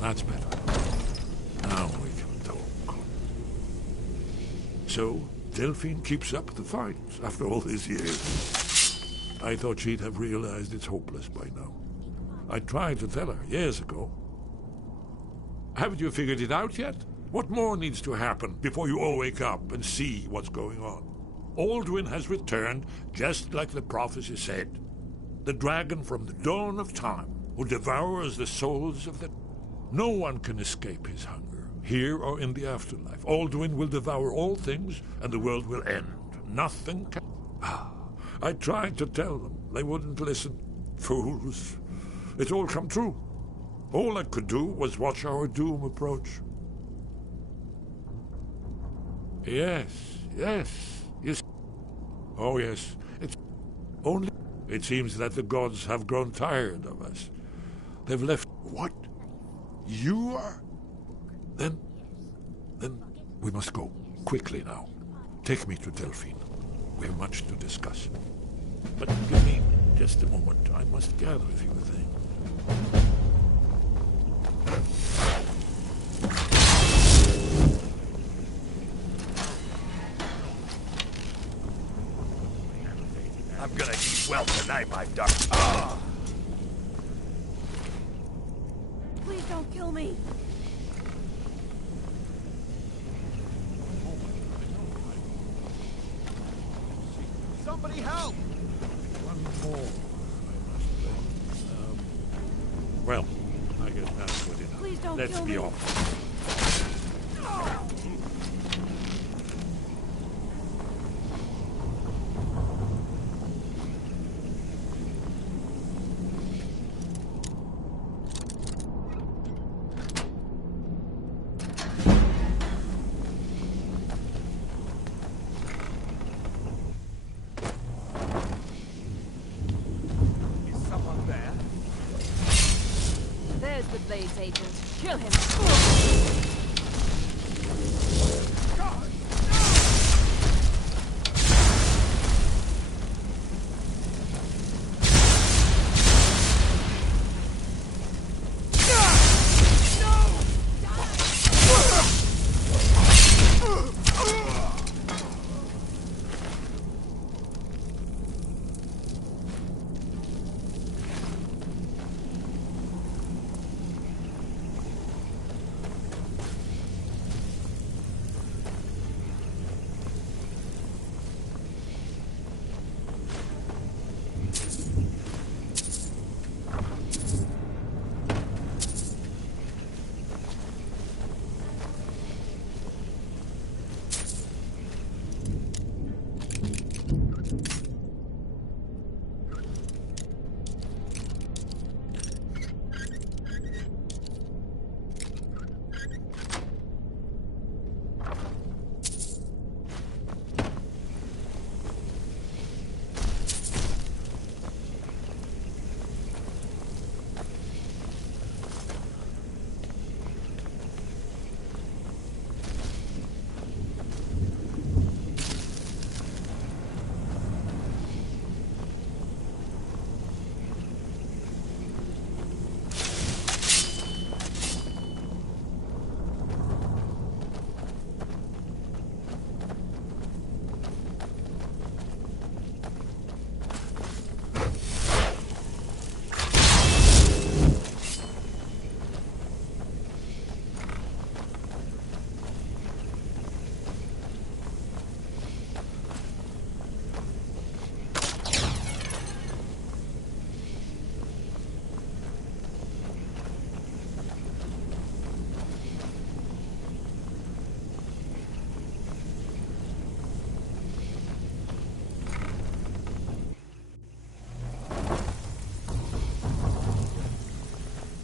That's better. Now we can talk. So, Delphine keeps up the fight after all these years. I thought she'd have realized it's hopeless by now. I tried to tell her years ago. Haven't you figured it out yet? What more needs to happen before you all wake up and see what's going on? Aldwin has returned just like the prophecy said. The dragon from the dawn of time who devours the souls of the... No one can escape his hunger, here or in the afterlife. Aldwin will devour all things and the world will end. Nothing can... I tried to tell them. They wouldn't listen. Fools. It's all come true. All I could do was watch our doom approach. Yes. Oh, yes. It's only... It seems that the gods have grown tired of us. They've left... What? You are... Then we must go. Quickly now. Take me to Delphine. We have much to discuss. But give me just a moment. I must gather a few things. I'm gonna eat well tonight, my duck. Please don't kill me. Somebody help! One more. Well, I guess that's good enough. Please don't Let's kill be me. off. There's the Blades agent. Kill him.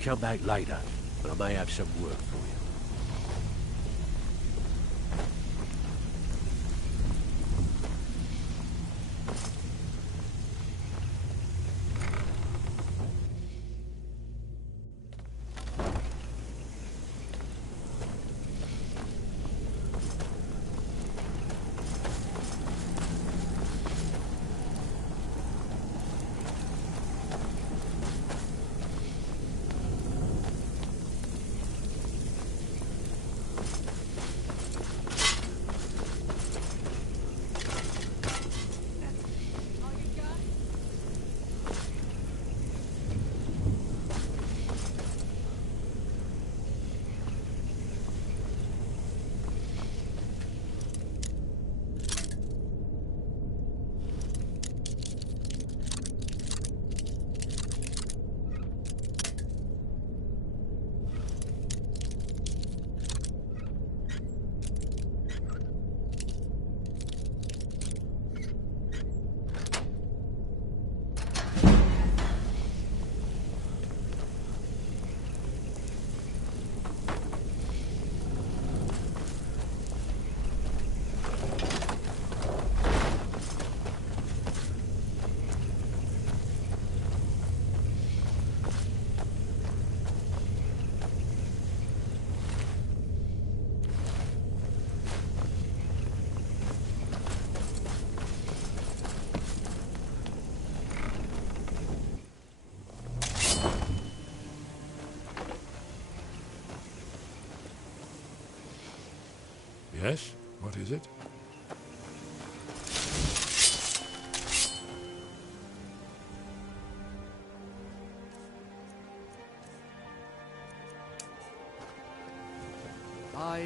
Come back later, but I may have some work for you. Yes? What is it? I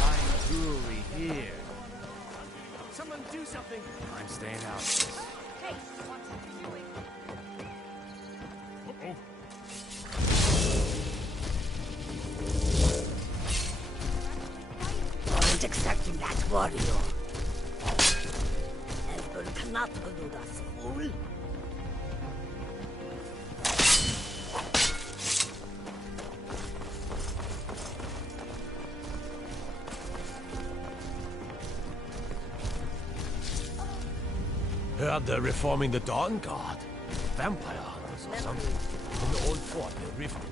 find jewelry here. Someone do something! I'm staying out. Hey, what's doing? Aren't expecting that warrior. Elder cannot elude us, fool. Heard they're reforming the Dawn Guard. Vampire hunters or something. In the old fort near Riften.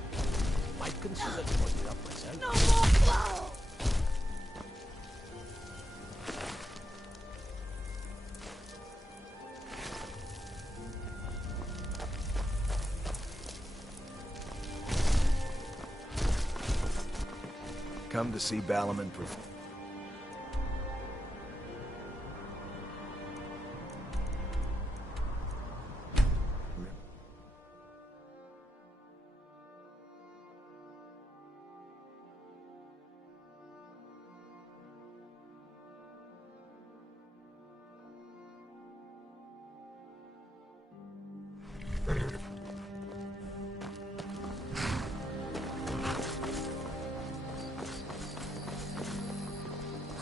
Might consider putting it up myself. No more blow! Come to see Balliman perform.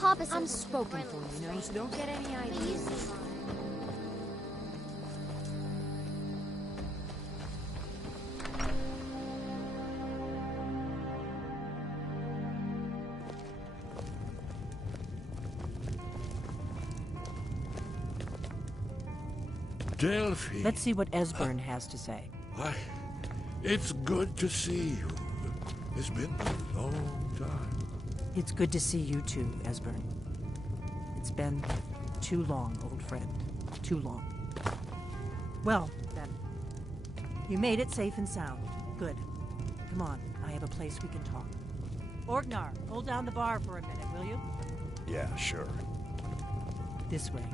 Papa, I'm spoken for, you know, so don't get any ideas. Delphi. Let's see what Esbern has to say. Why, it's good to see you. It's been a long time. It's good to see you too, Esbern. It's been too long, old friend. Too long. Well, then. You made it safe and sound. Good. Come on, I have a place we can talk. Orgnar, hold down the bar for a minute, will you? Yeah, sure. This way.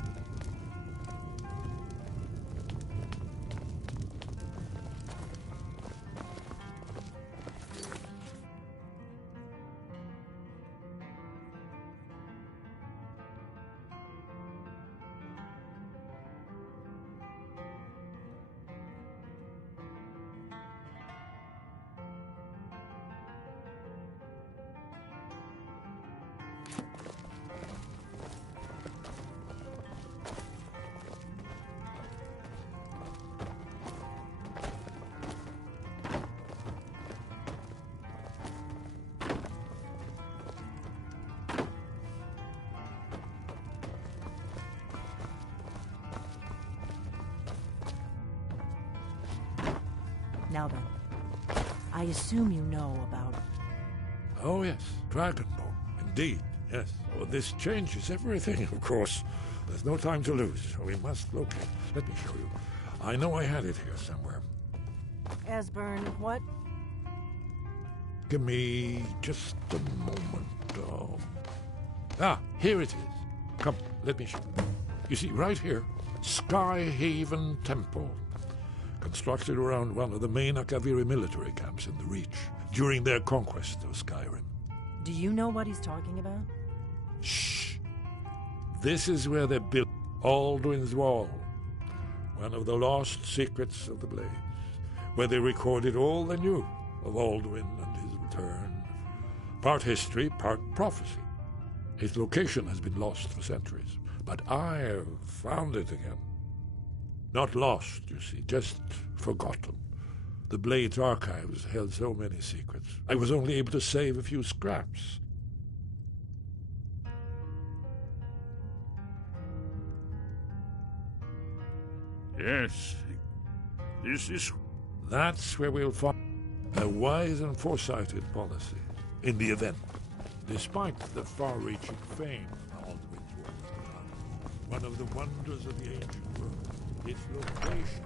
Now then, I assume you know about... Oh, yes, Dragonborn. Indeed, yes. Well, this changes everything, of course. There's no time to lose, so we must locate. Let me show you. I know I had it here somewhere. Esbern, what? Give me just a moment. Here it is. Come, let me show you. You see, right here, Skyhaven Temple. Constructed around one of the main Akaviri military camps in the Reach during their conquest of Skyrim. Do you know what he's talking about? Shh! This is where they built Alduin's Wall, one of the lost secrets of the Blades, where they recorded all they knew of Alduin and his return. Part history, part prophecy. Its location has been lost for centuries, but I have found it again. Not lost, you see, just forgotten. The Blade's archives held so many secrets. I was only able to save a few scraps. Yes. This is... That's where we'll find a wise and foresighted policy in the event. Despite the far-reaching fame of Alduin's Wall, one of the wonders of the ancient world, its location.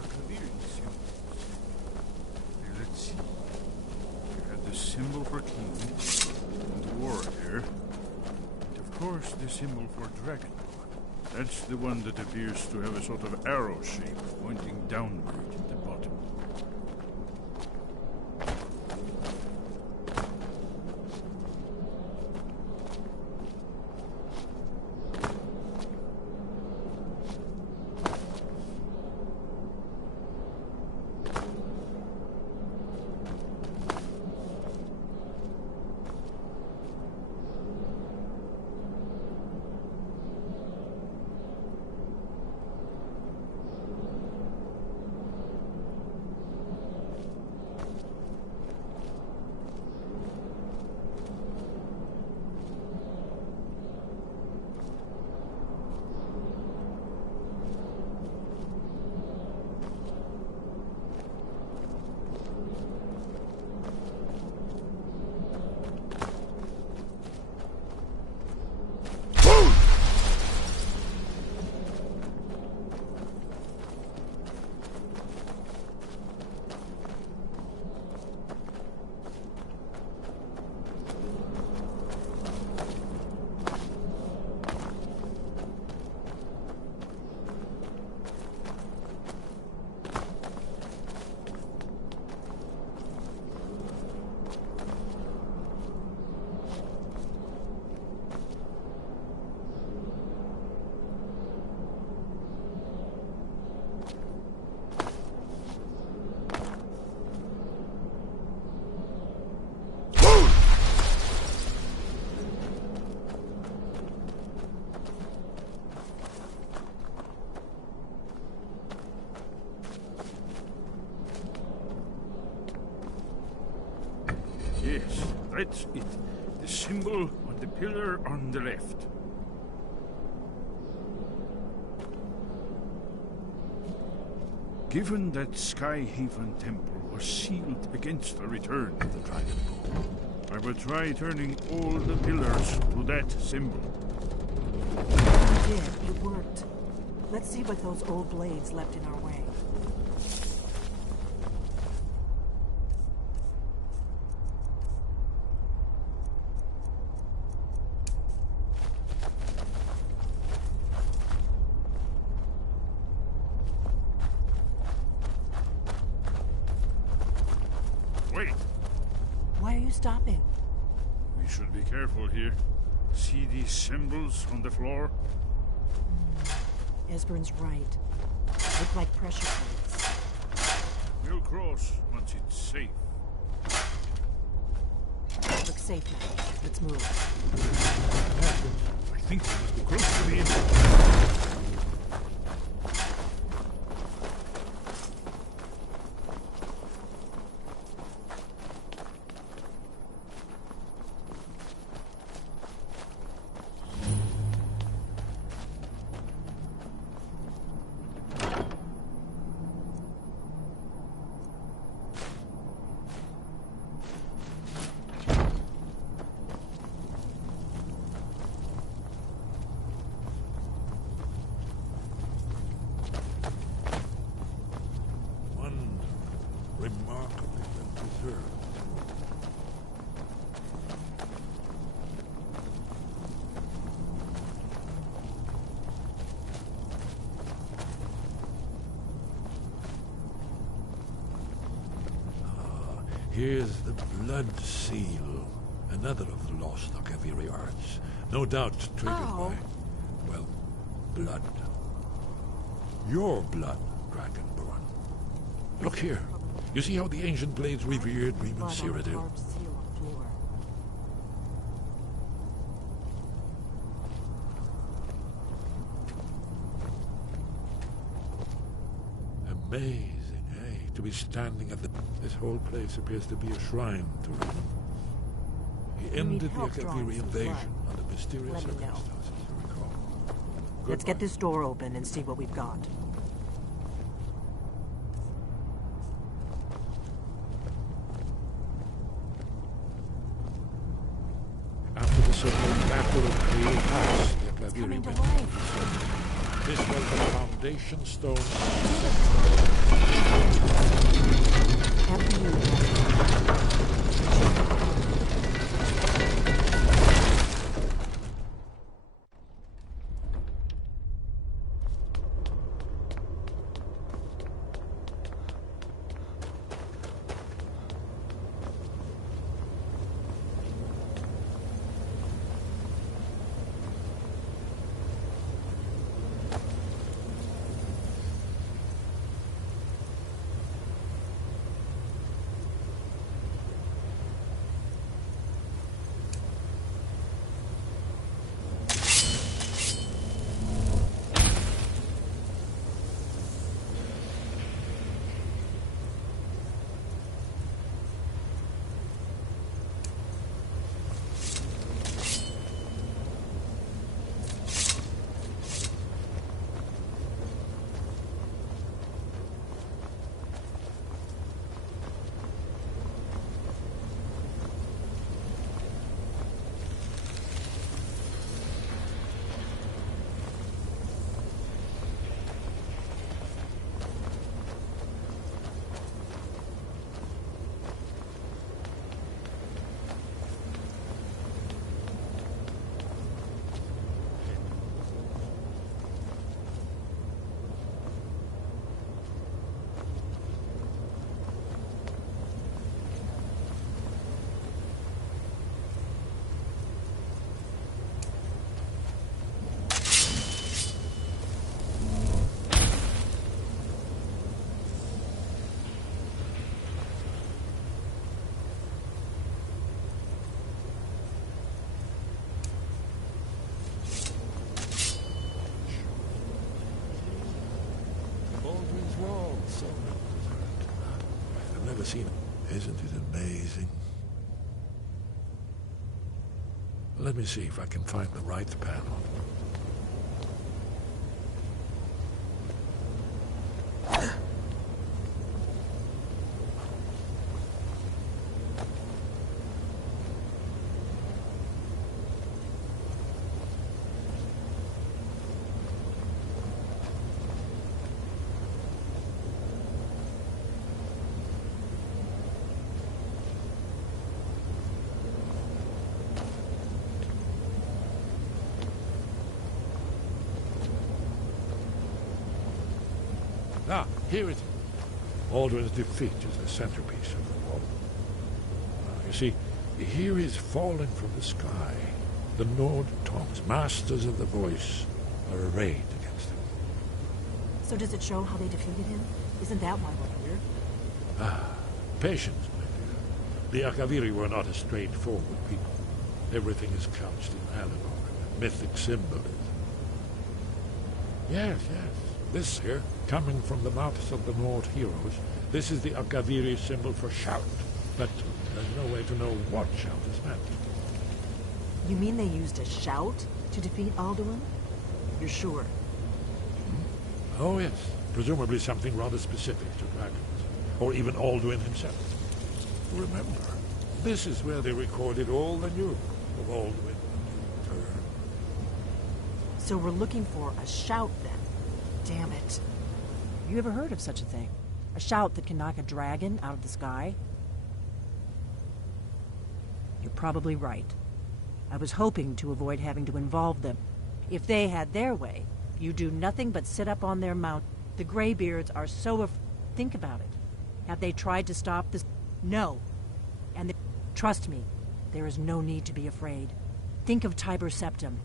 Akavirian symbols. Let's see. You have the symbol for king and warrior. And of course the symbol for dragon. That's the one that appears to have a sort of arrow shape pointing downward at the bottom. Yes, that's it. The symbol on the pillar on the left. Given that Skyhaven Temple was sealed against the return of the Dragon Ball, I will try turning all the pillars to that symbol. You did. It worked. Let's see what those old blades left in our way. Wait! Why are you stopping? We should be careful here. See these symbols on the floor? Esbern's right. Look like pressure plates. We'll cross once it's safe. Looks safe now. Let's move. I think we must be close to the end. Remarkably well preserved. Here's the blood seal, another of the lost Akaviri arts. No doubt triggered by, well, blood. Your blood, Dragonborn. Look here. You see how the ancient blades revered Reman Cyrodiil? Amazing, eh? To be standing at the... This whole place appears to be a shrine to Reman. He ended the Akaviri invasion under mysterious circumstances, you recall. Let's get this door open and see what we've got. After the so-called Battle of Create House, the Akaviri Coming to went life. This was the foundation stone. After you, Baldwin's Wall. So I've never seen it. Isn't it amazing? Let me see if I can find the right panel. Ah, here it is. Aldrin's defeat is the centerpiece of the wall. You see, here is falling from the sky. The Nord tongues, masters of the voice, are arrayed against him. so does it show how they defeated him? Isn't that why we're here? Ah, patience, my dear. The Akaviri were not a straightforward people. Everything is couched in allegory, mythic symbolism. Yes, yes. This here, coming from the mouths of the Nord heroes, this is the Akaviri symbol for shout. But there's no way to know what shout is meant. You mean they used a shout to defeat Alduin? You're sure? Oh, yes. Presumably something rather specific to dragons. Or even Alduin himself. Remember, this is where they recorded all the news of Alduin and his return. So we're looking for a shout then. Damn it. You ever heard of such a thing? A shout that can knock a dragon out of the sky? You're probably right. I was hoping to avoid having to involve them. If they had their way, you do nothing but sit up on their mount. The Greybeards are so think about it. Have they tried to stop this? No. And trust me, there is no need to be afraid. Think of Tiber Septim.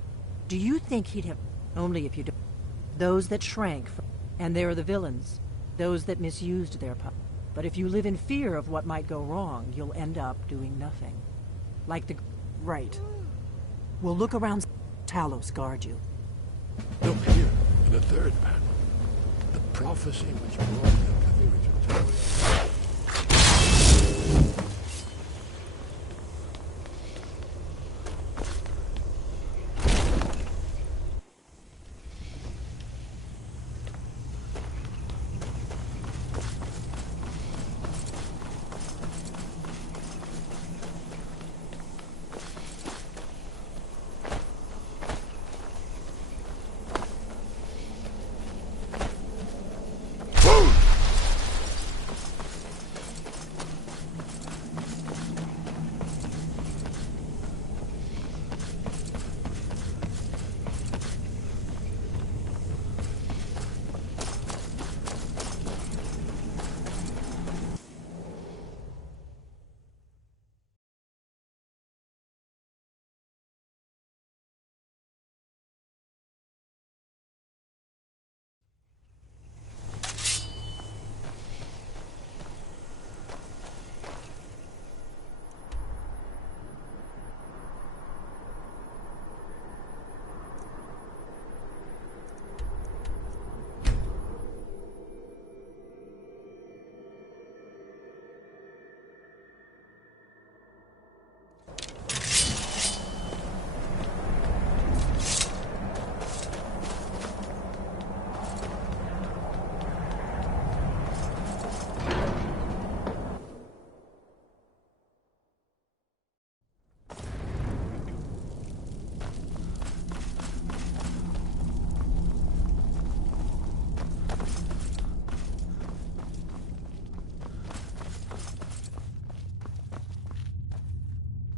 Do you think he'd have... Only if you do. Those that shrank from... And there are the villains. Those that misused their power. But if you live in fear of what might go wrong, you'll end up doing nothing. Like the... Right. We'll look around. Talos guard you. Look here, in the third panel. The prophecy which brought the Akaviri to Talos.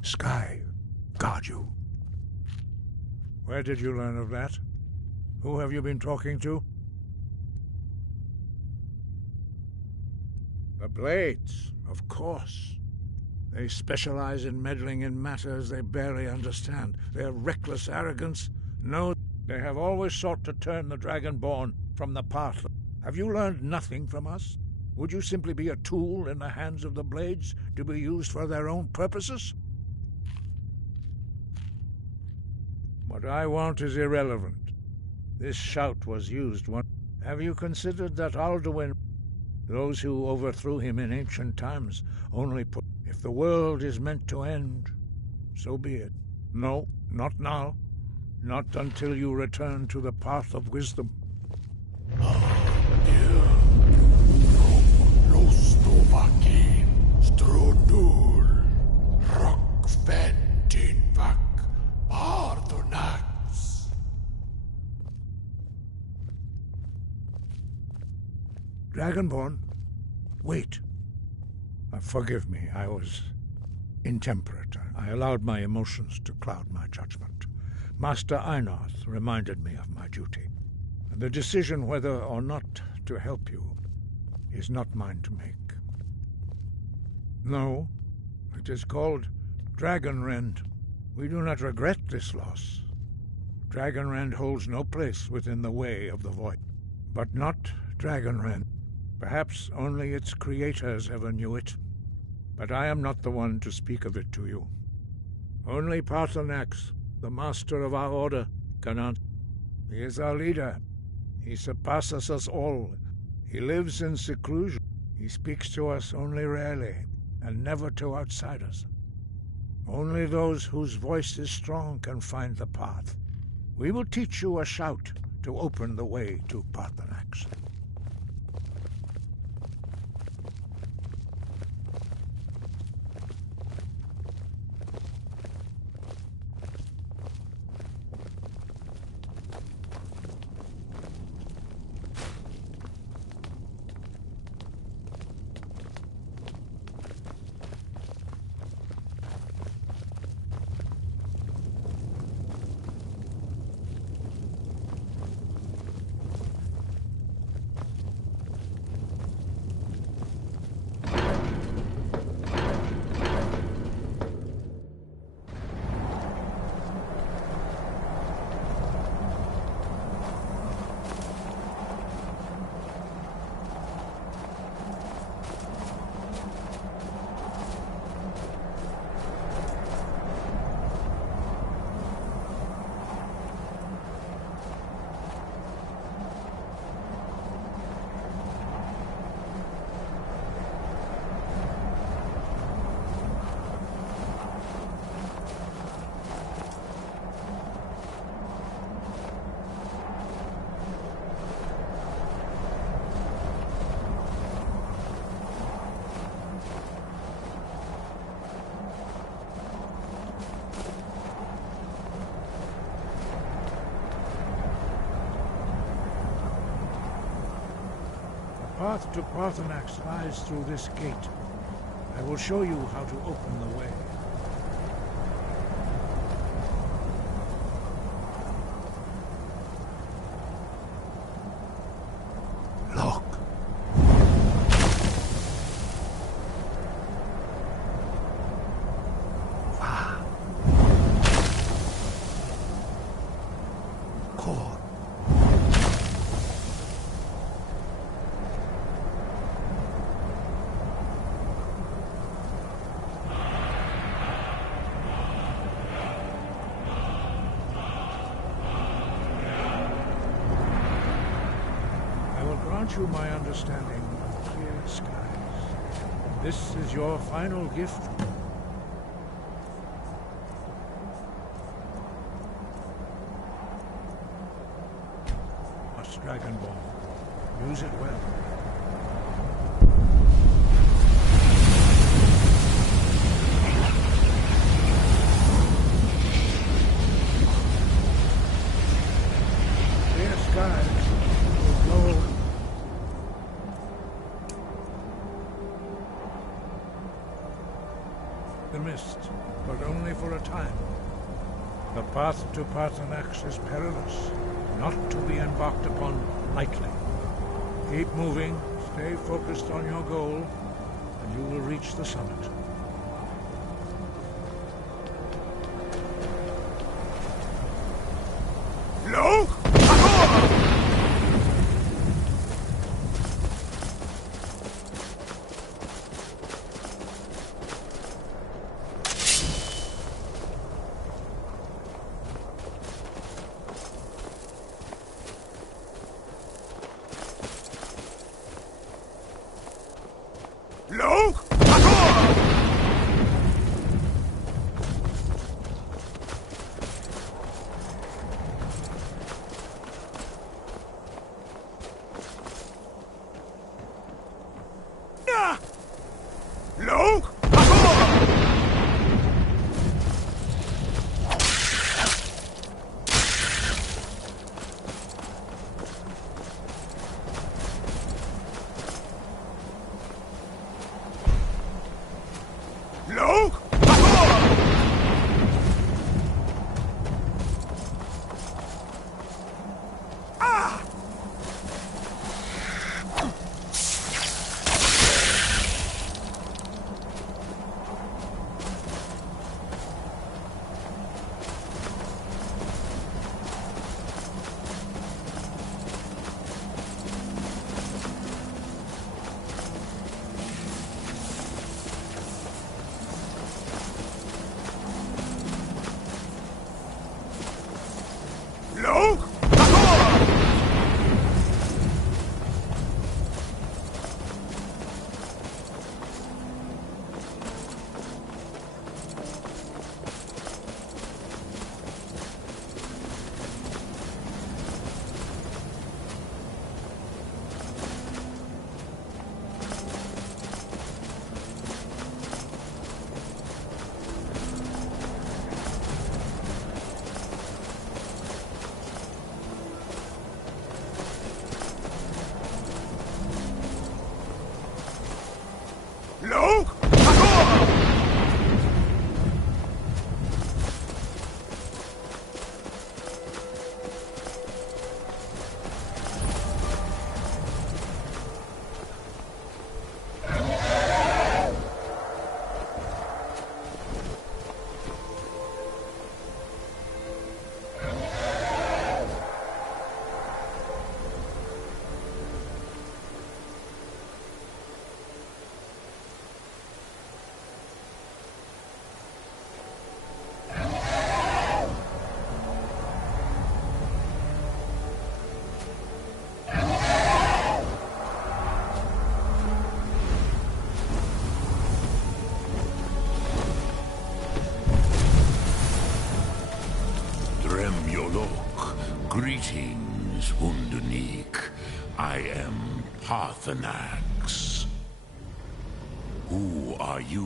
Sky guard you. Where did you learn of that? Who have you been talking to? The Blades, of course. They specialize in meddling in matters they barely understand. Their reckless arrogance knows they have always sought to turn the Dragonborn from the path. Have you learned nothing from us? Would you simply be a tool in the hands of the Blades to be used for their own purposes? What I want is irrelevant. This shout was used once. Have you considered that Alduin, those who overthrew him in ancient times, only put... If the world is meant to end, so be it. No, not now. Not until you return to the path of wisdom. Dragonborn, wait. Forgive me, I was intemperate. I allowed my emotions to cloud my judgment. Master Einarth reminded me of my duty. The decision whether or not to help you is not mine to make. No, it is called Dragonrend. We do not regret this loss. Dragonrend holds no place within the way of the void. But not Dragonrend. Perhaps only its creators ever knew it. But I am not the one to speak of it to you. Only Paarthurnax, the master of our order, can answer. He is our leader. He surpasses us all. He lives in seclusion. He speaks to us only rarely, and never to outsiders. Only those whose voice is strong can find the path. We will teach you a shout to open the way to Paarthurnax. The path to Paarthurnax lies through this gate. I will show you how to open the way. Look. Va. Core. Grant you my understanding of clear skies. This is your final gift. A dragon ball. Use it well. Clear skies will blow. the mist, but only for a time. The path to Paarthurnax is perilous, not to be embarked upon lightly. Keep moving, stay focused on your goal, and you will reach the summit. No! No! No! No! No! No! Greetings, Undunik. I am Paarthurnax. Who are you?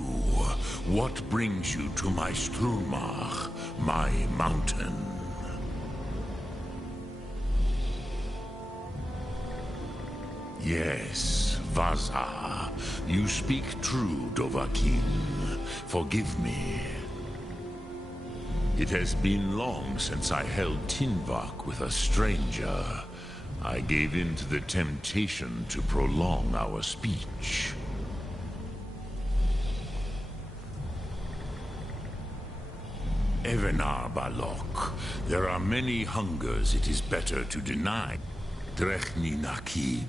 What brings you to my Strumach, my mountain? Yes, Vaza. You speak true, Dovahkiin. Forgive me. It has been long since I held Tinvak with a stranger. I gave in to the temptation to prolong our speech. Evenar Balok, there are many hungers it is better to deny. Drechni Nakib,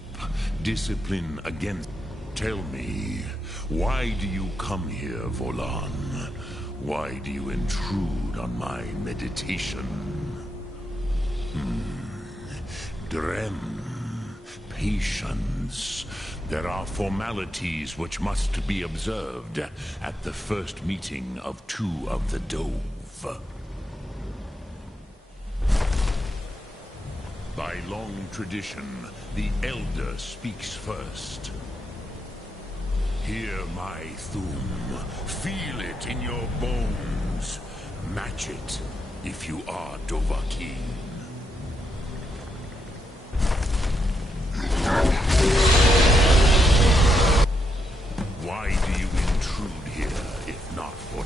discipline against... Tell me, why do you come here, Volan? Why do you intrude on my meditation? Drem, patience. There are formalities which must be observed at the first meeting of two of the Dove. By long tradition, the Elder speaks first. Hear my thum. Feel it in your bones. Match it if you are Dovahkiin. Why do you intrude here, if not for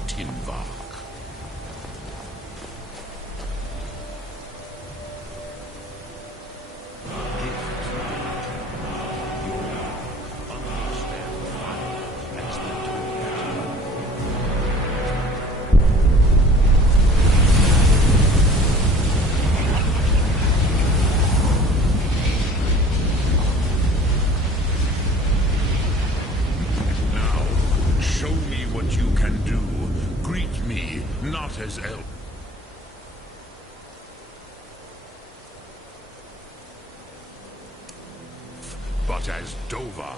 can do. Greet me, not as elf, but as Dova.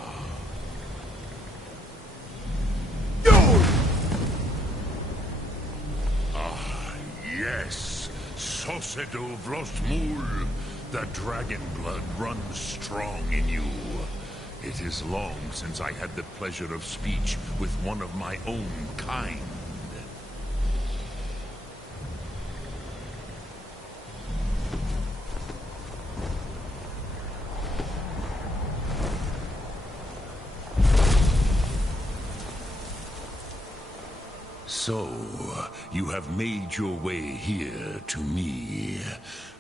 Yes, Sosedo Vlostmul. The dragon blood runs strong in you. It is long since I had the pleasure of speech with one of my own kind. So, you have made your way here to me.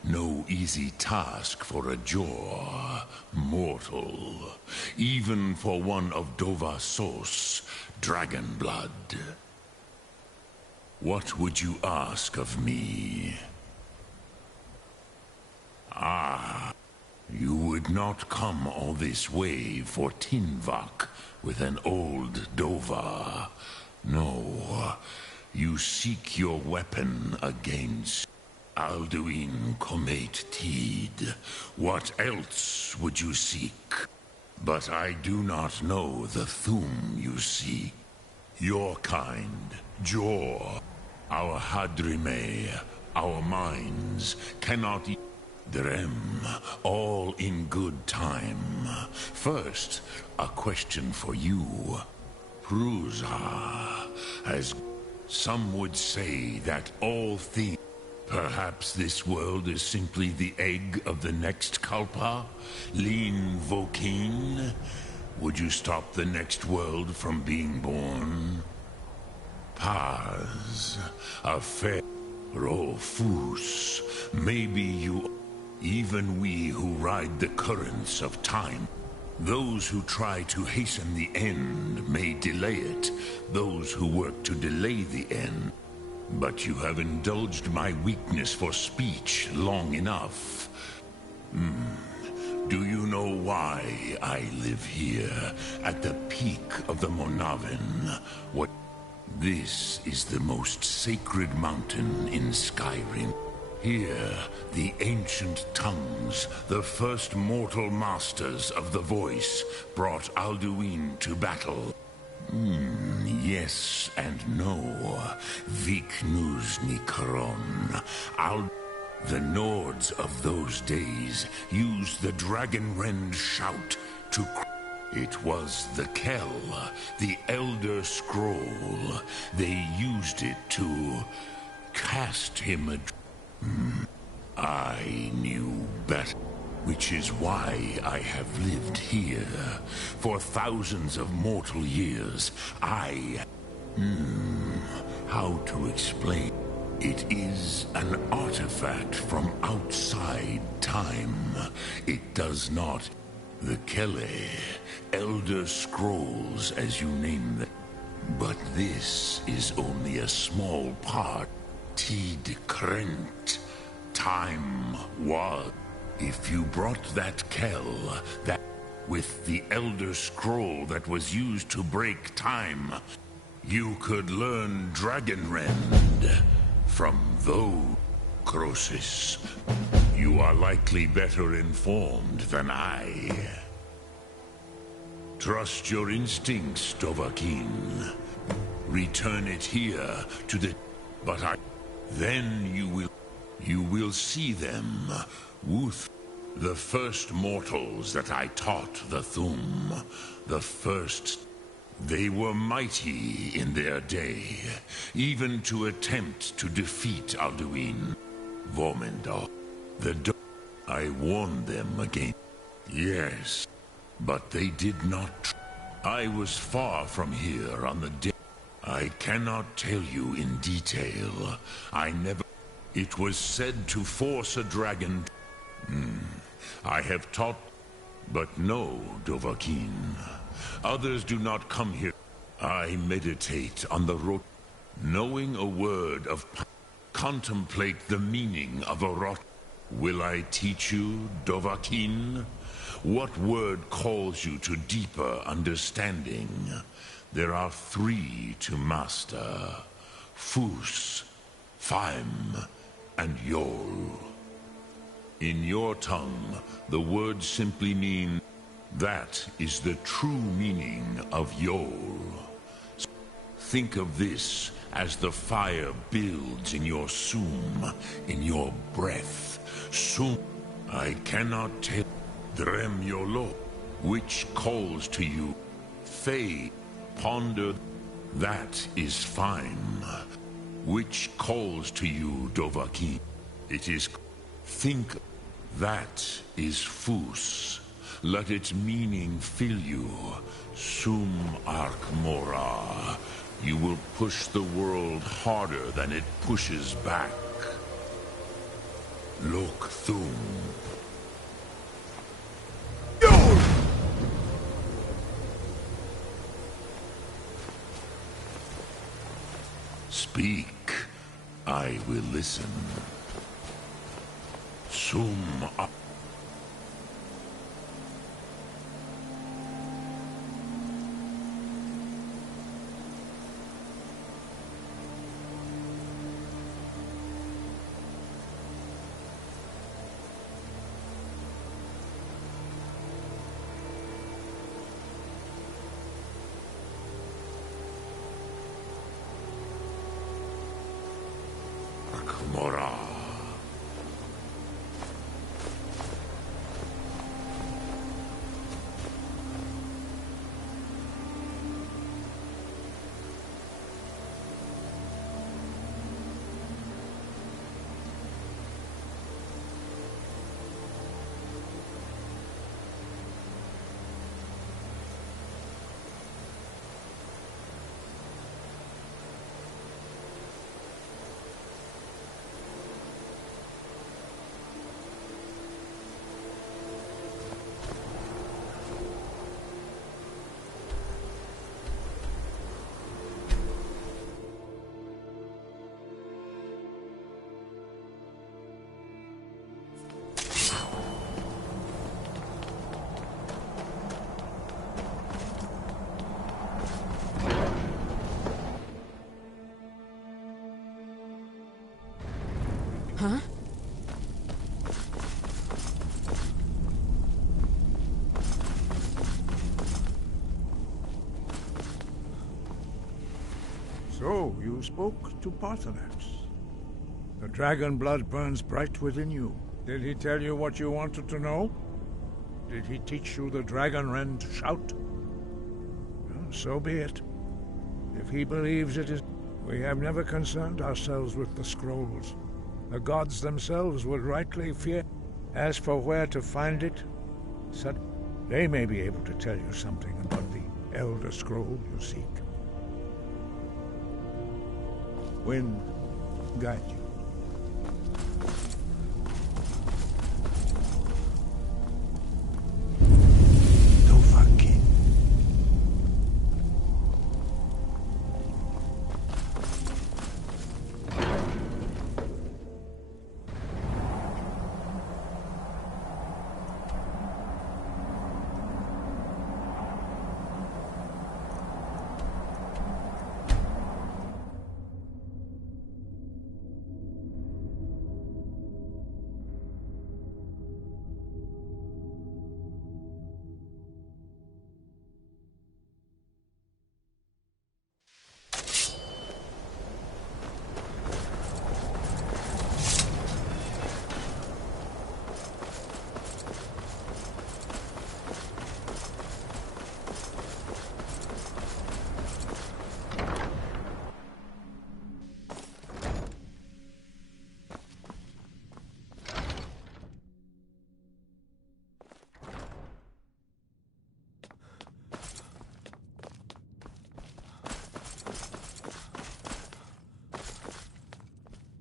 No easy task for a jaw, mortal. Even for one of Dovasos, dragon blood. What would you ask of me? Ah, you would not come all this way for Tinvak with an old Dova. No, you seek your weapon against Alduin Comate Teed. What else would you seek? But I do not know the Thum you seek. Your kind, Jor, our Hadrime, our minds, cannot Drem, all in good time. First, a question for you. Prusa, as some would say that all things, perhaps this world is simply the egg of the next Kalpa? Lean Vokin? Would you stop the next world from being born? Paz, a fair Rofus, maybe you, even we who ride the currents of time. Those who try to hasten the end may delay it, those who work to delay the end. But you have indulged my weakness for speech long enough. Do you know why I live here, at the peak of the Monavin? What? This is the most sacred mountain in Skyrim. Here, the ancient tongues, the first mortal masters of the voice, brought Alduin to battle. Yes and no. Viknus Nikaron. The Nords of those days used the dragon-rend shout to... It was the Kell, the Elder Scroll. They used it to cast him a... I knew better, which is why I have lived here. For thousands of mortal years, how to explain? It is an artifact from outside time. It does not... The Kelle, Elder Scrolls, as you name them. But this is only a small part. Tid Krent. Time was. If you brought that Kell, that with the Elder Scroll that was used to break time, you could learn Dragonrend from those. Crosis, you are likely better informed than I. Trust your instincts, Dovahkiin. Return it here to the... But then you will see them. Wuth, the first mortals that I taught the Thum. The first... They were mighty in their day, even to attempt to defeat Alduin. Vormendal, I warned them again. Yes, but they did not. I was far from here on the day. I cannot tell you in detail. I never... It was said to force a dragon. I have taught... But no, Dovahkiin. Others do not come here. I meditate on the road. Knowing a word of... Contemplate the meaning of a rot. Will I teach you, Dovahkiin? What word calls you to deeper understanding? There are three to master: Fus, Faim, and Yol. In your tongue, the words simply mean, that is the true meaning of Yol. Think of this as the fire builds in your sum, in your breath. Sum, I cannot tell. Drem Yolo, which calls to you. Fey, ponder, that is fine. Which calls to you, Dovahkiin. It is, think, that is Fus. Let its meaning fill you. Sum Ark Mora. You will push the world harder than it pushes back. Lok Thum. Speak. I will listen. Sum Ark. Mora. Huh? So, you spoke to Paarthurnax. The dragon blood burns bright within you. Did he tell you what you wanted to know? Did he teach you the dragon rend shout? Well, so be it. If he believes it is... We have never concerned ourselves with the scrolls. The gods themselves would rightly fear. As for where to find it, they may be able to tell you something about the Elder Scroll you seek. Wind, guide you. Dovahkiin.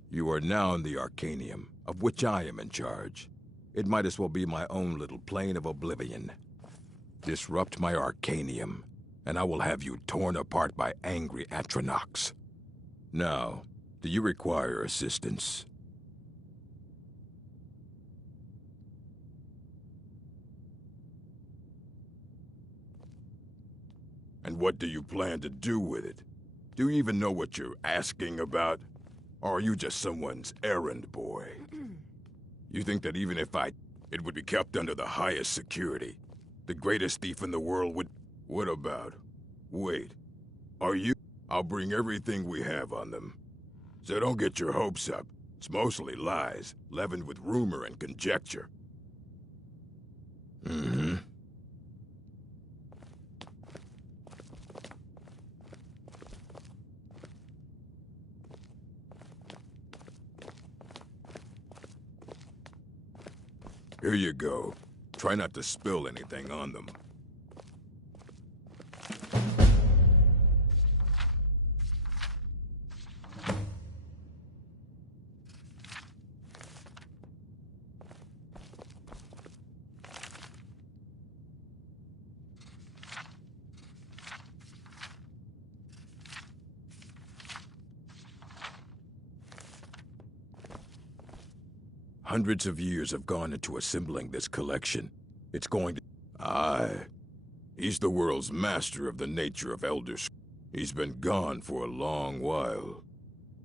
You are now in the Arcanium, of which I am in charge. It might as well be my own little plane of oblivion. Disrupt my Arcanium, and I will have you torn apart by angry Atronachs. Now, do you require assistance? And what do you plan to do with it? Do you even know what you're asking about? Or are you just someone's errand boy? You think that even if it would be kept under the highest security? The greatest thief in the world would... What about? Wait. Are you... I'll bring everything we have on them. So don't get your hopes up. It's mostly lies, leavened with rumor and conjecture. Mm-hmm. Here you go. Try not to spill anything on them. Hundreds of years have gone into assembling this collection. It's going to... Aye. He's the world's master of the nature of Elder Scrolls. He's been gone for a long while.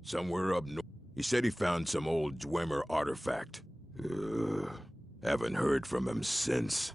Somewhere up north. He said he found some old Dwemer artifact. Haven't heard from him since.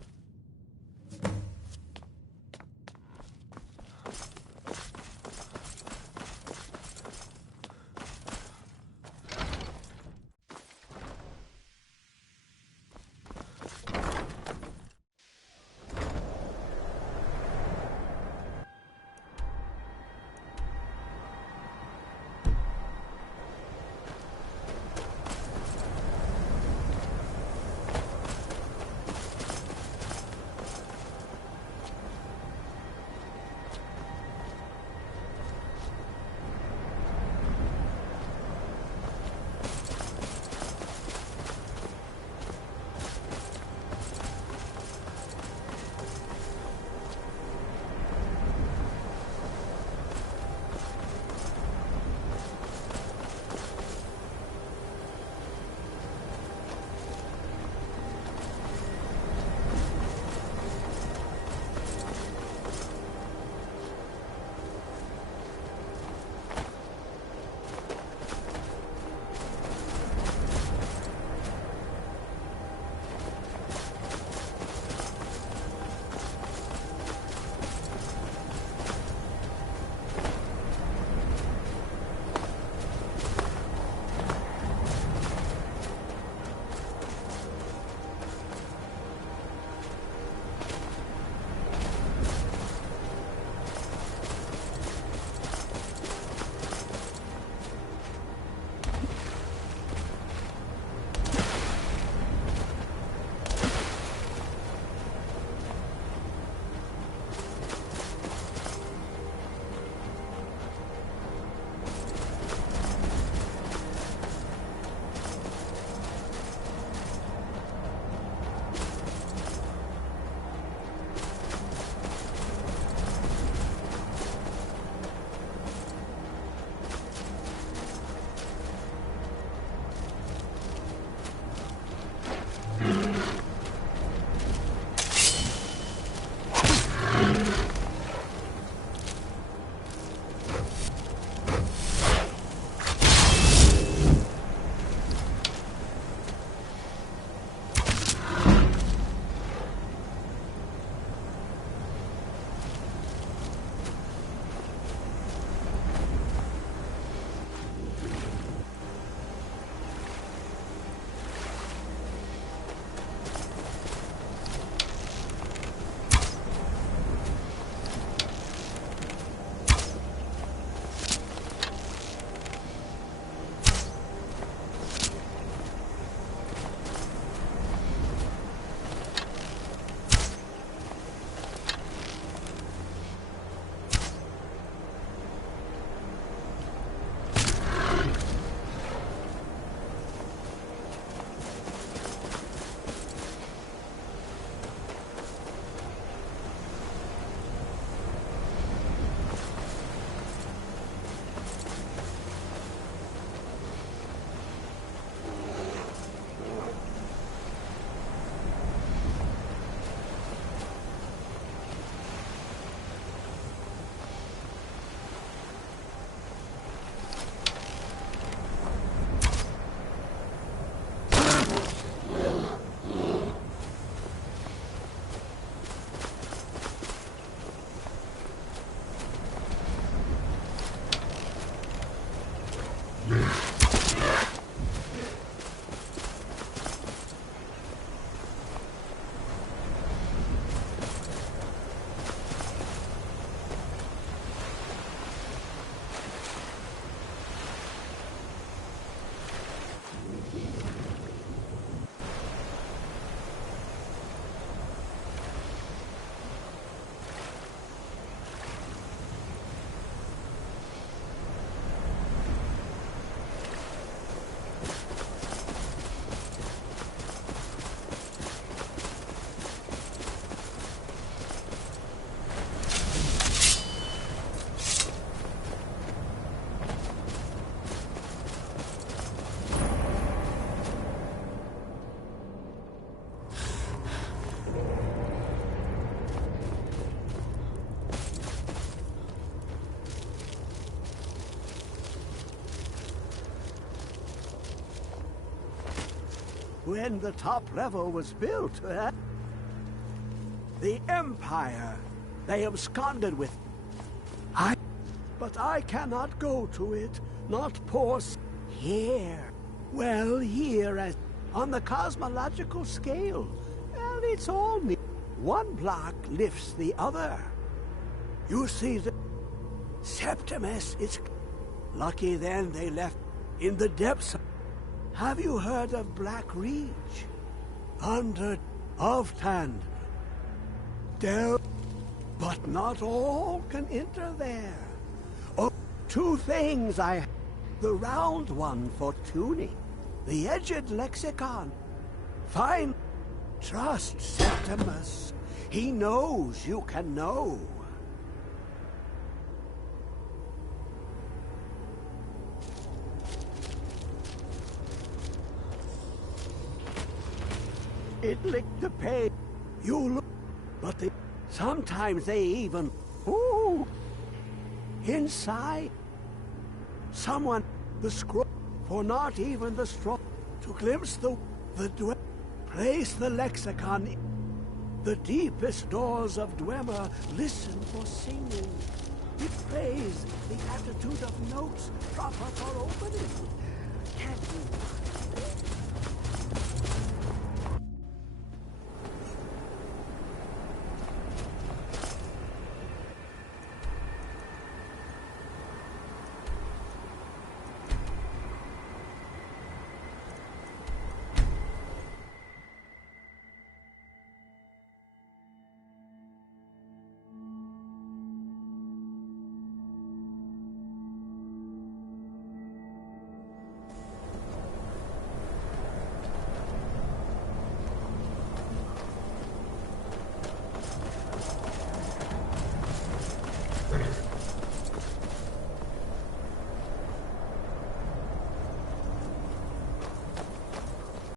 when the top level was built. The Empire, they absconded with. But I cannot go to it, not poor here. Well, here, as on the cosmological scale, well, it's all me. One block lifts the other. You see, the Septimus, it's lucky then they left in the depths. Have you heard of Black Reach? Under Ovtand. But not all can enter there. Oh, two things the round one for tuning, the edged lexicon. Fine. Trust Septimus. He knows you can know. It licked the pay. You look, but sometimes they even, inside. Someone, the scroll, for not even the straw, to glimpse the place the lexicon. The deepest doors of Dwemer listen for singing. It prays the attitude of notes proper for opening. Can you?